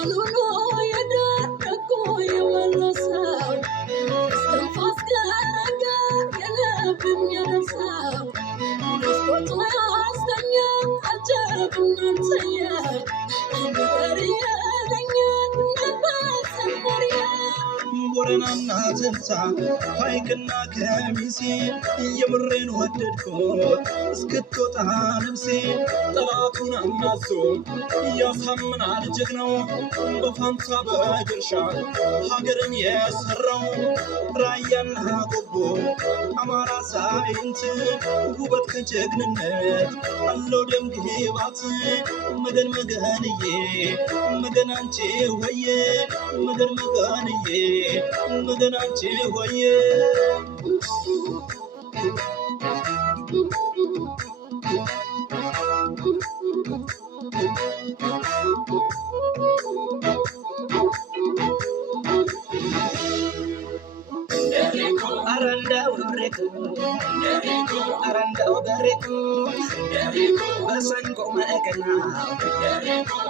ማኑኖ የደረቁ የወረሰው እስትንፋስ ገራገር የልብ የሚያደርሰው መስኮቱ ያስተኛ አጀብ እናንተየ ነገር የለኛል ነፋስ ሞሪያ ቦረናና ትንሳ ሐይቅና ከሚሴ የምሬን ወደድኩት እስክትወጣ ነፍሴ ጠላቱን አናዞ ያሳምናል ጀግናው በፋንታ በድርሻ ሀገርን የሰራው ራያና ቆቦ አማራ ሳይንት ውበት ከጀግንነት አለው ደም ግባት መገን መገንዬ መገን አንቺ ሆዬ መገን መገንዬ መገን አንቺ ሆዬ አረንዳው ገሬቱ በሰንጎ መገና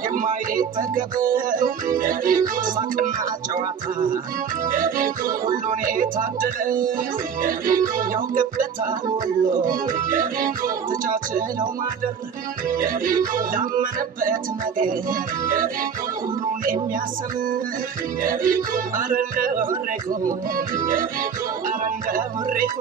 የማይጠገበው ሳቅና ጨዋታ ሁሉን የታደለ ያውቅበታል ወሎ ተቻችለው ማደር ላመነበት ነገር ሁሉን የሚያሰምር አረንዳው ወሬኩ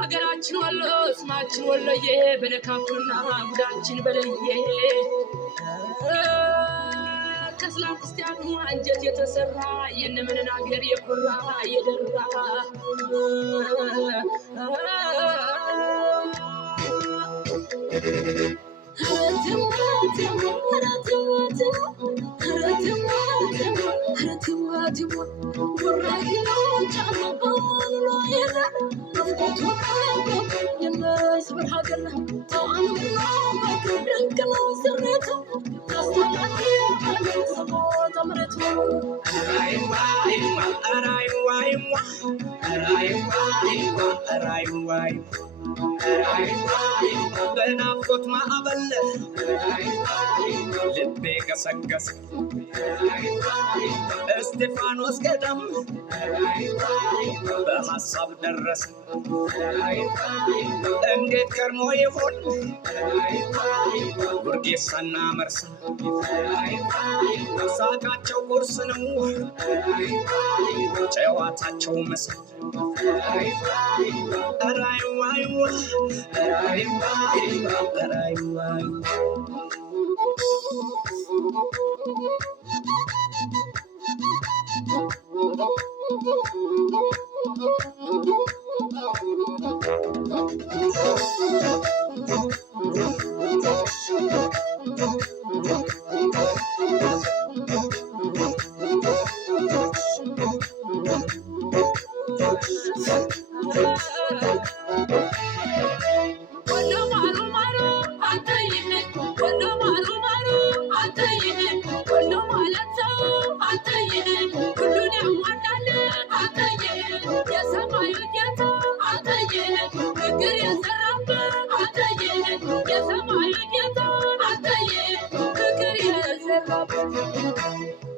ሀገራችን ወሎ ስማችን ወሎዬ በነካኩና ጉዳችን በለየ ከእስላም ክርስቲያኑ አንጀት የተሰራ የነመነን ሀገር የኮራ የደራ በናፍቆት ማዕበል ልቤ ገሰገሰ እስጢፋኖስ ገዳም በሐሳብ ደረሰ እንዴት ከርሞ ይሆን ጉርጌሳና መርሳ ሳቃቸው ቁርስ ነው ጨዋታቸው ምሳ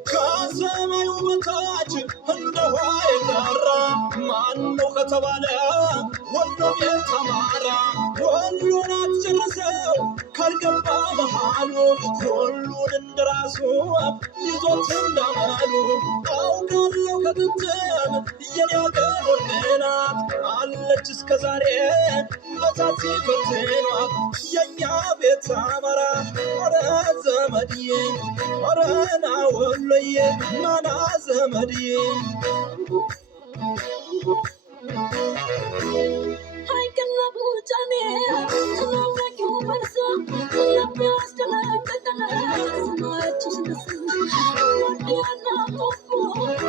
ከሰማዩ በታች እንደ ውሃ የጠራ ማነው ከተባለ ወሎ ቤት አማራ ወሎን አትጨርሰው ካልገባ መሃሉ ሁሉን እንደራሱ ይዞት እንዳመሉ አውቃለሁ ከጥንትም የኔ አገር ወርቅናት አለች እስከ ዛሬ በሳት ሲፈትኗት የኛ ቤት አማራ ኧረ ዘመድዬ ኧረ ና ወሎዬ ናና ዘመድዬ ሐይቅና ቡጫኔ ተናፍራቂው መርሳ ልብ ያስደነገጠን ስማችሁ ስነሳ ወዲያና ቆቦ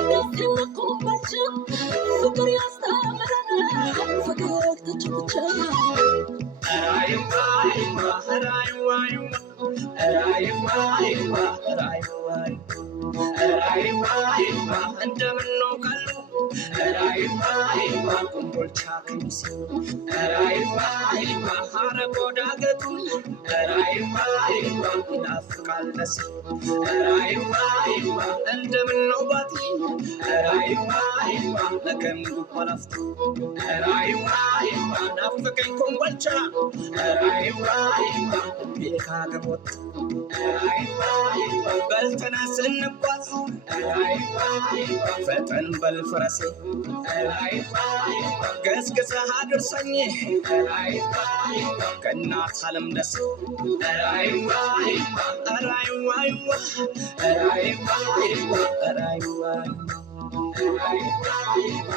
ደስ የምኮበች ፍቅር ያስተምረን ፈገግታችሁ ብቻ ራይዋ ይዋ ራይዋ ራይዋ ይዋ እንደምነው ካሉ ራይዋ ይዋ ኮምቦልቻ ከሚሴ ራይዋ ይዋ ሐረር ዳገቱ ራይዋ ይዋ ይናፍቃል ደሴ ራይዋ ይዋ እንደምነው ባቲ ራይዋ ይዋ ለገምዱ ላፍቶ ራይዋ ይዋ ናፍቀኝ ኮምቦልቻ ራይዋ ይዋ ቤካ ገቦት ራይዋ ይዋ በልተና ስንጓዝ ራይዋ ይዋ ፈጠን በል ፈረሴ ራይዋ ይዋ ገስግሰህ አድርሰኝ ራይዋ ይዋ ከእናት ዓለም ደሴ ራይዋ ይዋ ራይዋ ይዋ ራይዋ ይዋ ራይዋ ራይዋ ይዋ